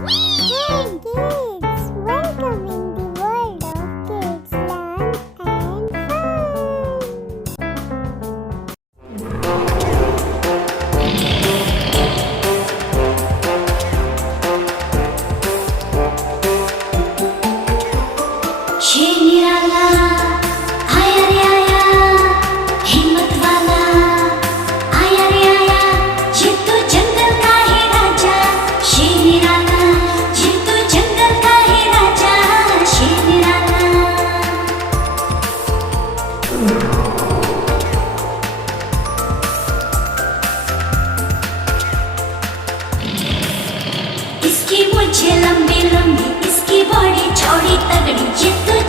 Hey kids, welcome in the world of kids learn and fun. शेर निराला आया रे आया, हिम्मत वाला आया रे आया, ये तो जंगल का है राजा। शेर निराला ये तो जंगल का है राजा। शेर निराला इसकी मूंछें लंबी लंबी, इसकी बॉडी चौड़ी तगड़ी, ये तो